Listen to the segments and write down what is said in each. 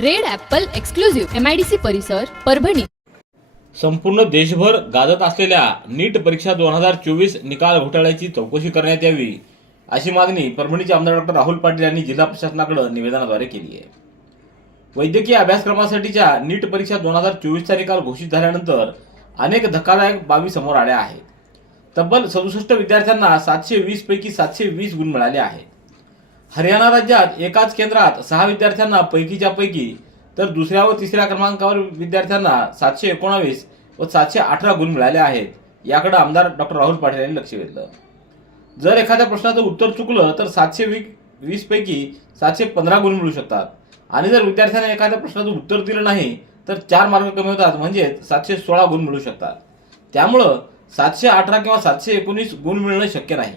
Red Apple exclusive MIDC परिसर परभणी. संपूर्ण देशभर गाजत असलेल्या नीट परीक्षा दोन हजार चोवीस निकाल घोटाळ्याची चौकशी करण्यात यावी अशी मागणी परभणीचे आमदार डॉक्टर राहुल पाटील यांनी जिल्हा प्रशासनाकडे निवेदनाद्वारे केली आहे. वैद्यकीय अभ्यासक्रमासाठीच्या नीट परीक्षा दोन हजार चोवीसचा निकाल घोषित झाल्यानंतर अनेक धक्कादायक बाबी समोर आल्या आहेत. तब्बल सदुसष्ट विद्यार्थ्यांना सातशे वीस पैकी सातशे वीस गुण मिळाले आहेत. हरियाणा राज्यात एकाच केंद्रात सहा विद्यार्थ्यांना पैकीच्या पैकी तर दुसऱ्या व तिसऱ्या क्रमांकावर विद्यार्थ्यांना सातशे एकोणावीस व सातशे अठरा गुण मिळाले आहेत. याकडे आमदार डॉक्टर राहुल पाटील यांनी लक्ष वेधलं. जर एखाद्या प्रश्नाचं उत्तर चुकलं तर सातशे वी वीस पैकी सातशे पंधरा गुण मिळू शकतात. आणि जर विद्यार्थ्याने एखाद्या प्रश्नाचं उत्तर दिलं नाही तर चार मार्क कमी होतात म्हणजेच सातशे सोळा गुण मिळू शकतात. त्यामुळं सातशे अठरा किंवा सातशे एकोणीस गुण मिळणं शक्य नाही.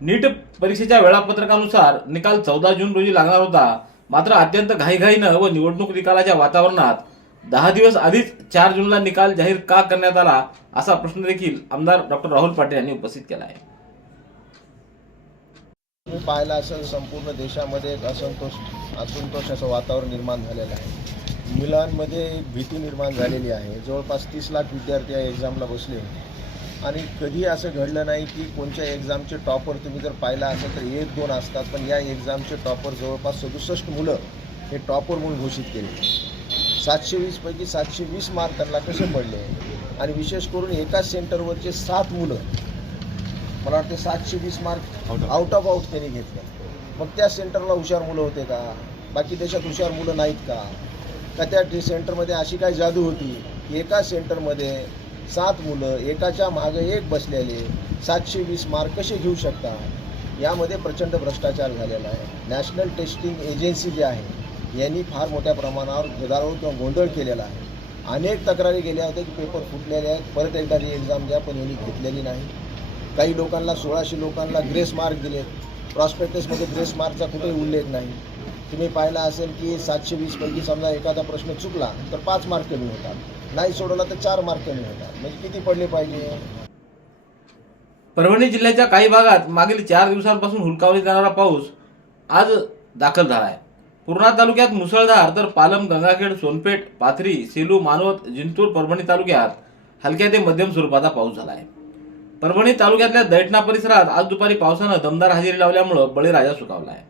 नीट परीक्षेच्या वेळापत्रकानुसार निकाल चौदा जून रोजी लागणार होता. मात्र अत्यंत घाईघाईनं व निवडणूक निकालाच्या वातावरणात दहा दिवस आधीच चार जूनला निकाल जाहीर का करण्यात आला असा प्रश्न देखील आमदार डॉक्टर राहुल पाटील यांनी उपस्थित केला आहे. तुम्ही पाहिलं असेल संपूर्ण देशामध्ये एक असंतोष असंतोषाचं वातावरण निर्माण झालेलं आहे. मुलांमध्ये भीती निर्माण झालेली आहे. जवळपास तीस लाख विद्यार्थी या एक्झामला बसले. आणि कधी असं घडलं नाही की कोणत्या एक्झामचे टॉपर तुम्ही जर पाहिला असेल तर एक दोन असतात पण या एक्झामचे टॉपर जवळपास सदुसष्ट मुलं हे टॉपर म्हणून घोषित केले. सातशे वीसपैकी सातशे वीस मार्क त्यांना कसे पडले? आणि विशेष करून एकाच सेंटरवरचे सात मुलं मला वाटते सातशे वीस मार्क आउट ऑफ आउट त्यांनी घेतलं. मग त्या सेंटरला हुशार मुलं होते का? बाकी देशात हुशार मुलं नाहीत का? का त्या सेंटरमध्ये अशी काय जादू होती की एका सेंटरमध्ये सात मुलं एकाच्या मागे एक बसलेले सातशे वीस मार्क कसे घेऊ शकता? यामध्ये प्रचंड भ्रष्टाचार झालेला आहे. नॅशनल टेस्टिंग एजन्सी जी आहे यांनी फार मोठ्या प्रमाणावर गदारोळ किंवा गोंधळ केलेला आहे. अनेक तक्रारी गेल्या होत्या की पेपर फुटलेले आहेत परत एकदा ही एक्झाम द्या पण यांनी घेतलेली नाही. काही लोकांना सोळाशे लोकांना ग्रेस मार्क दिलेत. प्रॉस्पेक्टसमध्ये ग्रेस मार्कचा कुठेही उल्लेख नाही. तुम्ही पाहिला असेल की सातशे वीसपैकी समजा एखादा प्रश्न चुकला तर पाच मार्क कमी होतात. नाही सोडवला तर चार मार्क कमी म्हणजे किती पडले पाहिजे? परभणी जिल्ह्याच्या काही भागात मागील चार दिवसांपासून हुलकावली जाणारा पाऊस आज दाखल झाला आहे पूर्णा तालुक्यात मुसळधार तर पालम गंगाखेड सोनपेठ पाथरी सेलू मानवत जिंतूर परभणी तालुक्यात हलक्या ते मध्यम स्वरूपाचा पाऊस झाला आहे परभणी तालुक्यातल्या दैठणा परिसरात आज दुपारी पावसानं दमदार हजेरी लावल्यामुळं बळीराजा सुकावला आहे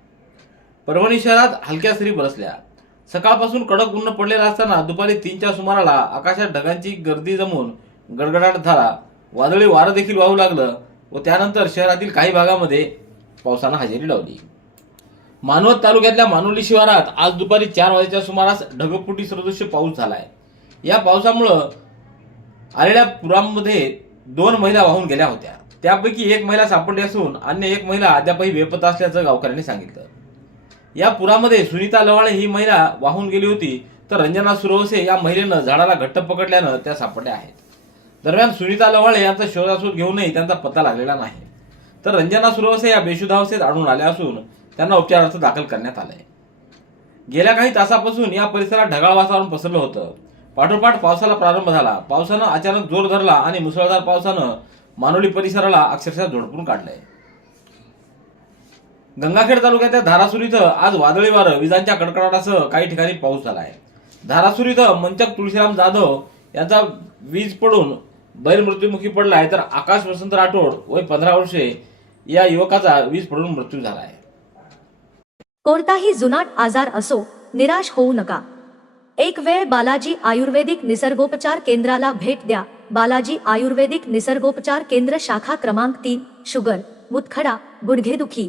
परभणी शहरात हलक्या सरी बरसल्या. सकाळपासून कडक ऊन पडलेला असताना दुपारी तीनच्या सुमाराला आकाशात ढगांची गर्दी जमून गडगडाट झाला. वादळी वारं देखील वाहू लागलं व त्यानंतर शहरातील काही भागामध्ये पावसानं हजेरी लावली. मानवत तालुक्यातल्या मानोली शिवारात आज दुपारी चार वाजेच्या सुमारास ढगफुटी सदृश्य पाऊस झालाय. या पावसामुळं आलेल्या पुरामध्ये दोन महिला वाहून गेल्या होत्या. त्यापैकी एक महिला सापडली असून अन्य एक महिला अद्यापही बेपत्ता असल्याचं गावकऱ्यांनी सांगितलं. या पुरामध्ये सुनीता लवाळे ही महिला वाहून गेली होती तर रंजना सुरवसे या महिलेनं झाडाला घट्ट पकडल्यानं त्या सापडल्या आहेत. दरम्यान सुनीता लवाळे यांचा शोधाशोध घेऊनही त्यांचा पत्ता लागलेला नाही. तर रंजना सुरवसे या बेशुधावसेत आढळून आल्या असून त्यांना उपचारार्थ दाखल करण्यात आलंय. गेल्या काही तासापासून या परिसरात ढगाळ वातावरण पसरलं होतं. पाठोपाठ पावसाला प्रारंभ झाला. पावसानं अचानक जोर धरला आणि मुसळधार पावसानं मानोली परिसराला अक्षरशः झोडपून काढलंय. गंगाखेड तालुक्याच्या धारासूर इथं आज वादळी वारं विजांच्या कडकडाटासह काही ठिकाणी पाऊस झाला आहे. धारासूर इथं मंचक तुळशीराम जाधव यांचा वीज पडून बैल मृत्युमुखी पडलाय तर आकाश वसंत राठोड वय पंधरा वर्षे या युवकाचा वीज पडून मृत्यू झाला आहे. कोणताही जुनाट आजार असो निराश होऊ नका. एक वेळ बालाजी आयुर्वेदिक निसर्गोपचार केंद्राला भेट द्या. बालाजी आयुर्वेदिक निसर्गोपचार केंद्र शाखा क्रमांक तीन शुगर मुतखडा गुडघेदुखी.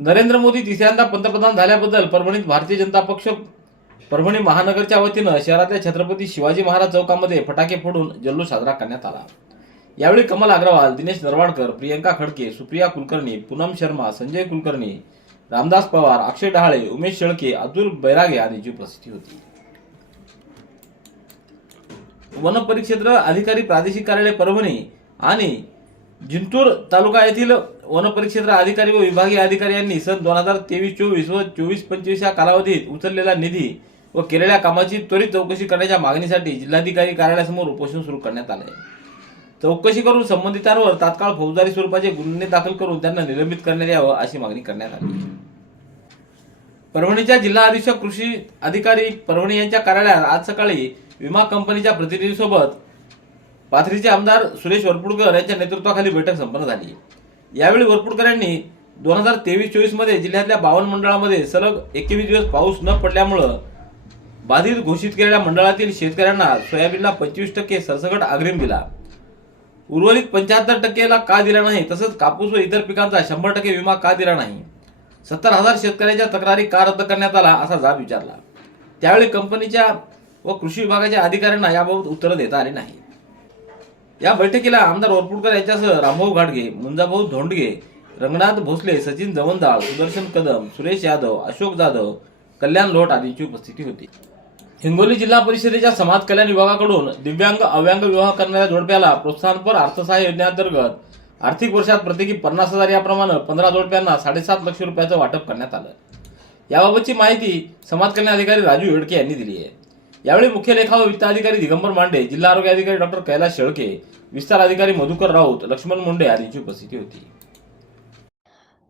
नरेंद्र मोदी तिसऱ्यांदा पंतप्रधान झाल्याबद्दल परभणीत भारतीय जनता पक्ष परभणी महानगरच्या वतीनं शहरातल्या छत्रपती शिवाजी महाराज चौकामध्ये फटाके फोडून जल्लोष साजरा करण्यात आला. यावेळी कमल अग्रवाल दिनेश नरवाडकर प्रियंका खडके सुप्रिया कुलकर्णी पूनम शर्मा संजय कुलकर्णी रामदास पवार अक्षय डहाळे उमेश शेळके अतुल बैरागे आदींची उपस्थिती होती. वन परिक्षेत्र अधिकारी प्रादेशिक कार्यालय परभणी आणि जिंतूर तालुका येथील वन परिक्षेत्र अधिकारी व विभागीय अधिकारी यांनी सन दोन हजार तेवीस चोवीस व चोवीस पंचवीस या कालावधीत उचललेला निधी व केलेल्या कामाची त्वरित चौकशी करण्याच्या मागणीसाठी जिल्हाधिकारी कार्यालयासमोर उपोषण सुरू करण्यात आले चौकशी करून संबंधितांवर तात्काळ फौजदारी स्वरूपाचे गुन्हे दाखल करून त्यांना निलंबित करण्यात यावं अशी मागणी करण्यात आली. परभणीच्या जिल्हा अधीक्षक कृषी अधिकारी परभणी यांच्या कार्यालयात आज सकाळी विमा कंपनीच्या प्रतिनिधींसोबत पाथरीचे आमदार सुरेश वरपुडकर यांच्या नेतृत्वाखाली बैठक संपन्न झाली. यावेळी वरपुडकर यांनी दोन हजार तेवीस चोवीसमध्ये जिल्ह्यातल्या बावन्न मंडळामध्ये सलग एकवीस दिवस पाऊस न पडल्यामुळं बाधित घोषित केलेल्या मंडळातील शेतकऱ्यांना सोयाबीनला पंचवीस टक्के सरसकट अग्रिम दिला. उर्वरित पंच्याहत्तर टक्केला का दिला नाही तसंच कापूस व इतर पिकांचा शंभर टक्के विमा का दिला नाही? सत्तर हजार शेतकऱ्यांच्या तक्रारी का रद्द करण्यात आला असा जाब विचारला. त्यावेळी कंपनीच्या व कृषी विभागाच्या अधिकाऱ्यांना याबाबत उत्तरं देता आली नाही या बैठकीला आमदार वरपुडकर यांच्यासह रामभाऊ घाटगे मुंजाभाऊ धोंडगे रंगनाथ भोसले सचिन जवंदाळ सुदर्शन कदम सुरेश यादव अशोक जाधव कल्याण लोट आदींची उपस्थिती होती. हिंगोली जिल्हा परिषदेच्या समाज कल्याण विभागाकडून दिव्यांग अव्यांग विवाह करणाऱ्या जोडप्याला प्रोत्साहनपर अर्थसहाय्य योजनेअंतर्गत आर्थिक वर्षात प्रत्येकी पन्नास हजार याप्रमाणे पंधरा जोडप्यांना साडेसात लक्ष रुपयाचं वाटप करण्यात आलं. याबाबतची माहिती समाज कल्याण अधिकारी राजू येडके यांनी दिली आहे. यावेळी मुख्य लेखा व वित्त अधिकारी दिगंबर मांडे जिल्हा आरोग्य अधिकारी डॉक्टर कैलास शेळके विस्तार अधिकारी मधुकर राऊत लक्ष्मण मुंडे आदींची उपस्थिती होती.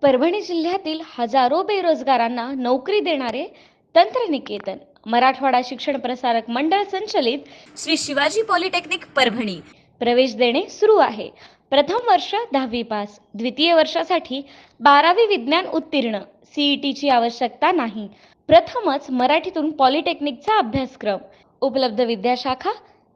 परभणी जिल्ह्यातील हजारो बेरोजगारांना नोकरी देणारे तंत्रनिकेतन मराठवाडा शिक्षण प्रसारक मंडळ संचलित श्री शिवाजी पॉलिटेक्निक परभणी. प्रवेश देणे सुरू आहे. प्रथम वर्ष दहावी पास द्वितीय वर्षासाठी बारावी विज्ञान उत्तीर्ण सीईटीची आवश्यकता नाही. प्रथमच मराठीतून पॉलिटेक्निकचा अभ्यासक्रम उपलब्ध विद्याशाखा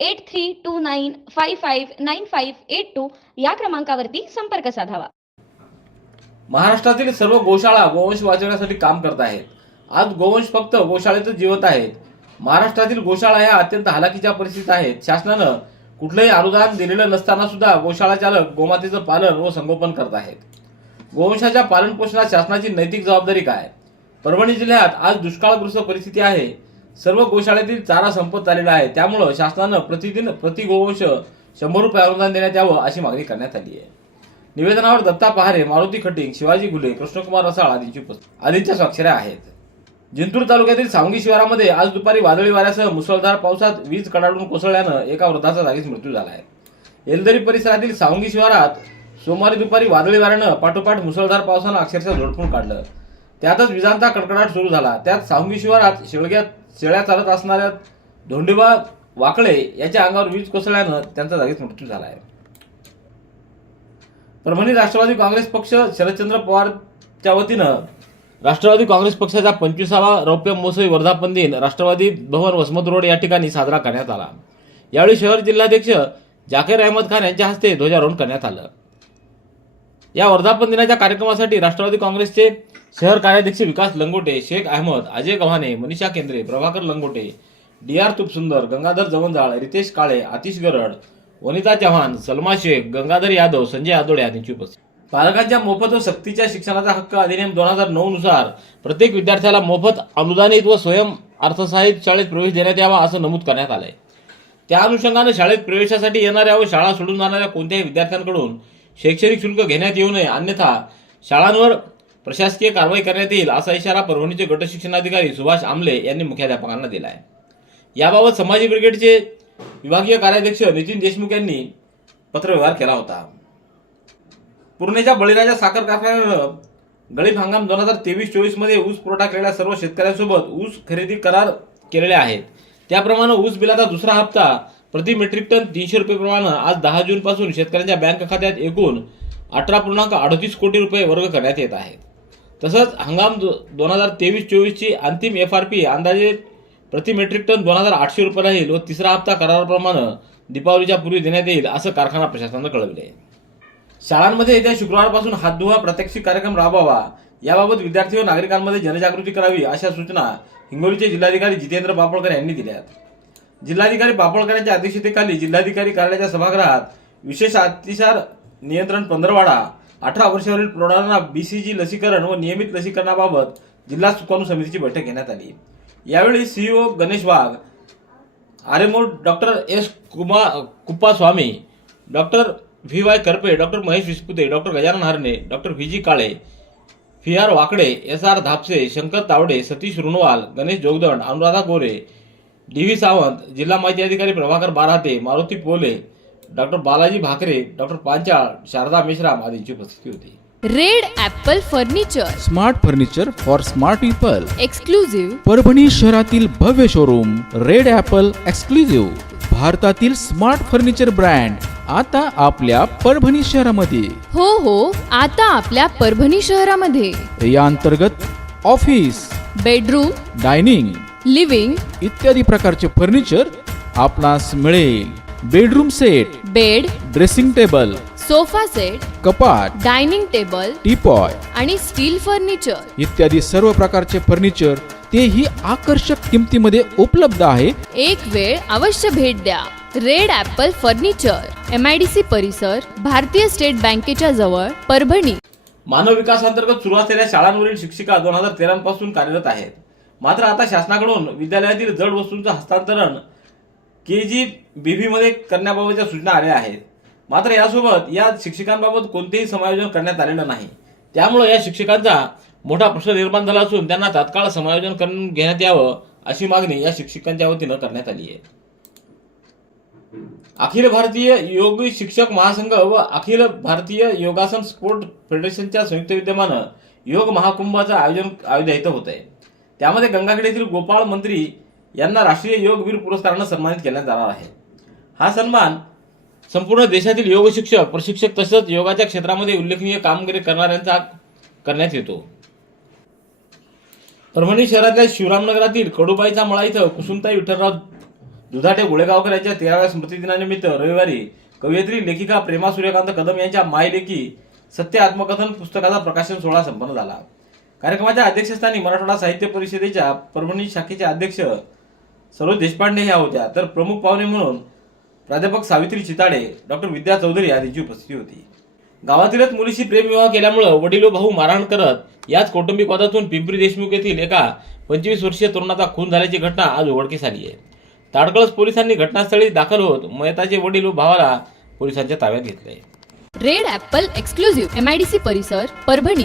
eight three two nine five five nine five eight two या क्रमांकावरती संपर्क साधावा. महाराष्ट्रातील सर्व गोशाळा गोवंश वाचवण्यासाठी काम करत आहेत. आज गोवंश फक्त गोशाळेतच जीवत आहेत. महाराष्ट्रातील गोशाळा ह्या अत्यंत हालाकीच्या परिस्थितीत आहेत. शासनानं कुठलंही अनुदान दिलेलं नसताना सुद्धा गोशाळा चालक गोमातेचं पालन व संगोपन करत आहेत. गोवंशाच्या पालन पोषणात शासनाची नैतिक जबाबदारी काय? परभणी जिल्ह्यात आज दुष्काळग्रस्त परिस्थिती आहे. सर्व गोशाळेतील चारा संपत चाललेला आहे. त्यामुळं शासनानं प्रतिदिन प्रति गोवंश शंभर रुपये अनुदान देण्यात यावं अशी मागणी करण्यात आली आहे. निवेदनावर दत्ता पहारे मारुती खटिंग शिवाजी घुले कृष्णकुमार रसाळ आदींची आदींच्या स्वाक्षऱ्या आहेत. जिंतूर तालुक्यातील सावंगी शिवारामध्ये आज दुपारी वादळी वाऱ्यासह मुसळधार पावसात वीज कडाडून कोसळल्यानं एका वृद्धाचा जागीच मृत्यू झाला आहे एलदरी परिसरातील सावंगी शिवारात सोमवारी दुपारी वादळी वाऱ्यानं पाठोपाठ मुसळधार पावसानं अक्षरशः झोडपून काढलं. त्यातच विजांचा कडकडाट सुरू झाला. त्यात सावंगी शिवारात शेळग्यात शेळ्या चालत असणाऱ्या धोंडीबा वाकळे याच्या अंगावर वीज कोसळल्यानं त्यांचा जागीच मृत्यू झाला आहे. परभणी राष्ट्रवादी काँग्रेस पक्ष शरदचंद्र पवारच्या वतीनं राष्ट्रवादी काँग्रेस पक्षाचा पंचवीसावा रौप्य महोत्सवी वर्धापन दिन राष्ट्रवादी भवन वसमत रोड या ठिकाणी साजरा करण्यात आला. यावेळी शहर जिल्हाध्यक्ष जाकीर अहमद खान यांच्या हस्ते ध्वजारोहण करण्यात आलं. या वर्धापन दिनाच्या कार्यक्रमासाठी राष्ट्रवादी काँग्रेसचे शहर कार्याध्यक्ष विकास लंगोटे शेख अहमद अजय गव्हाणे मनीषा केंद्रे प्रभाकर लंगोटे डी आर तुपसुंदर गंगाधर जवंजाळ रितेश काळे आतिश गरड वनिता चव्हाण सलमा शेख गंगाधर यादव संजय आदोडे आदींची उपस्थिती. पालकांच्या मोफत व सक्तीच्या शिक्षणाचा हक्क अधिनियम दोन हजार नऊ नुसार प्रत्येक विद्यार्थ्याला मोफत अनुदानित व स्वयं अर्थसहाय्यित शाळेत प्रवेश देण्यात यावा असं नमूद करण्यात आलंय. त्या अनुषंगाने शाळेत प्रवेशासाठी येणाऱ्या व शाळा सोडून जाणाऱ्या कोणत्याही विद्यार्थ्यांकडून शैक्षणिक शुल्क घेण्यात येऊ नये अन्यथा शाळांवर प्रशासकीय कारवाई करण्यात येईल असा इशारा परभणीचे गटशिक्षणाधिकारी सुभाष आमले यांनी मुख्याध्यापकांना दिला आहे याबाबत संभाजी ब्रिगेडचे विभागीय कार्याध्यक्ष नितीन देशमुख यांनी पत्रव्यवहार केला होता. पूर्णेच्या बळीराजा साखर कारखान्यानं गळीत हंगाम दोन हजार तेवीस चोवीसमध्ये ऊस पुरवठा केलेल्या सर्व शेतकऱ्यांसोबत ऊस खरेदी करार केलेले आहेत. त्याप्रमाणे ऊस बिलाचा दुसरा हप्ता प्रति मेट्रिक टन तीनशे रुपये प्रमाणे आज दहा जून पासून शेतकऱ्यांच्या बँक खात्यात एकूण अठरा पूर्णांक अडतीस कोटी रुपये वर्ग करण्यात येत आहेत. तसंच हंगाम दोन हजार तेवीस चोवीसची अंतिम एफ आर पी अंदाजे प्रति मेट्रिक टन दोन हजार आठशे रुपये राहील व तिसरा हप्ता कराराप्रमाणे दीपावलीच्या पूर्वी देण्यात येईल असं कारखाना प्रशासनानं कळवले आहे शाळांमध्ये येत्या शुक्रवारपासून हात धुवा प्रात्यक्षिक कार्यक्रम राबवावा याबाबत विद्यार्थी व नागरिकांमध्ये जनजागृती करावी अशा सूचना हिंगोलीचे जिल्हाधिकारी जितेंद्र पापळकर यांनी दिल्या आहेत जिल्हाधिकारी बापळकर यांच्या अध्यक्षतेखाली जिल्हाधिकारी कार्यालयाच्या सभागृहात विशेष अतिसार नियंत्रण पंधरवाडा अठरा वर्षावरील प्रौढांना बीसीजी लसीकरण व नियमित लसीकरणाबाबत जिल्हा सुकाणू समितीची बैठक घेण्यात आली. यावेळी CEO Ganesh Wagh RMO doctor S कुमा Kuppuswamy doctor V Y Karpe doctor Mahesh Vispute doctor Gajanan Harne doctor V G Kale V R Wakade S R Dhapse Shankar Tawde Satish Runwal Ganesh Jogdand Anuradha Gore D V Sawant जिल्हा माहिती अधिकारी Prabhakar Barate Maruti Pole doctor Balaji Bhakare doctor Panchal Sharda Meshram आदींची उपस्थिती होती. Red Apple furniture. Smart furniture for smart people. Exclusive Parbhani शहरातील भव्य showroom red Apple exclusive भारतातील smart furniture brand आता आपल्या परभणी शहरामध्ये. हो हो आता आपल्या परभणी शहरामध्ये. या अंतर्गत ऑफिस बेडरूम डायनिंग लिव्हिंग इत्यादी प्रकारचे फर्निचर आपणास मिळेल. Bedroom set bed dressing table sofa set कपाट डायनिंग टेबल टीपॉय आणि स्टील फर्निचर. इत्यादी सर्व प्रकारचे फर्निचर तेही आकर्षक किमतीमध्ये उपलब्ध आहे. एक वेळ अवश्य भेट द्या. Red Apple furniture M I D C परिसर भारतीय स्टेट बँकेच्या जवळ परभणी. मानव विकासांतर्गत सुरू असलेल्या शाळांवरील शिक्षिका दोन हजार तेरा पासून कार्यरत आहेत. मात्र आता शासनाकडून विद्यालयातील जड वस्तूंचं हस्तांतरण के जी बी मध्ये करण्याबाबतच्या सूचना आल्या आहेत. मात्र यासोबत या शिक्षकांबाबत कोणतेही समायोजन करण्यात आलेलं नाही. त्यामुळे या शिक्षकांचा मोठा प्रश्न निर्माण झाला असून त्यांना तात्काळ समायोजन करून घेण्यात यावं अशी मागणी या शिक्षकांच्या वतीनं करण्यात आली आहे. अखिल भारतीय योग शिक्षक महासंघ व अखिल भारतीय योगासन स्पोर्ट फेडरेशनच्या संयुक्त विद्यमानं योग महाकुंभाचं आयोजन आयोजित होत आहे त्यामध्ये गंगाखेड येथील गोपाळ मंत्री यांना राष्ट्रीय योग वीर पुरस्कारानं सन्मानित करण्यात जाणार आहे. हा सन्मान संपूर्ण देशातील योग शिक्षक प्रशिक्षक तसंच योगाच्या क्षेत्रामध्ये उल्लेखनीय कामगिरी करणाऱ्यांचा करण्यात येतो. परभणी शहरातल्या शिवरामनगरातील कडुबाईचा मळा इथं कुसुमताई विठ्ठलराव दुधाटे गोळेगावकर यांच्या तेराव्या स्मृतिदिनानिमित्त रविवारी कवयित्री लेखिका प्रेमा सूर्यकांत कदम यांच्या मायलेखी सत्य आत्मकथन पुस्तकाचा प्रकाशन सोहळा संपन्न झाला. कार्यक्रमाच्या अध्यक्षस्थानी मराठवाडा साहित्य परिषदेच्या परभणी शाखेचे अध्यक्ष सरोज देशपांडे ह्या होत्या. तर प्रमुख पाहुणे म्हणून प्राध्यापक सावित्री चिताडे डॉक्टर विद्या चौधरी आदींची उपस्थिती होती. गावातीलच मुलीशी प्रेमविवाह केल्यामुळं वडिलो भाऊ मारहाण करत याच कौटुंबिक वादातून पिंपरी देशमुख येथील एका पंचवीस वर्षीय तरुणाचा खून झाल्याची घटना आज उघडकीस आली आहे. ताडकळस पोलिसांनी घटनास्थळी दाखल होत मयताचे वडील भावाला पोलिसांच्या ताब्यात घेतले red apple exclusive M I D C परिसर परभणी.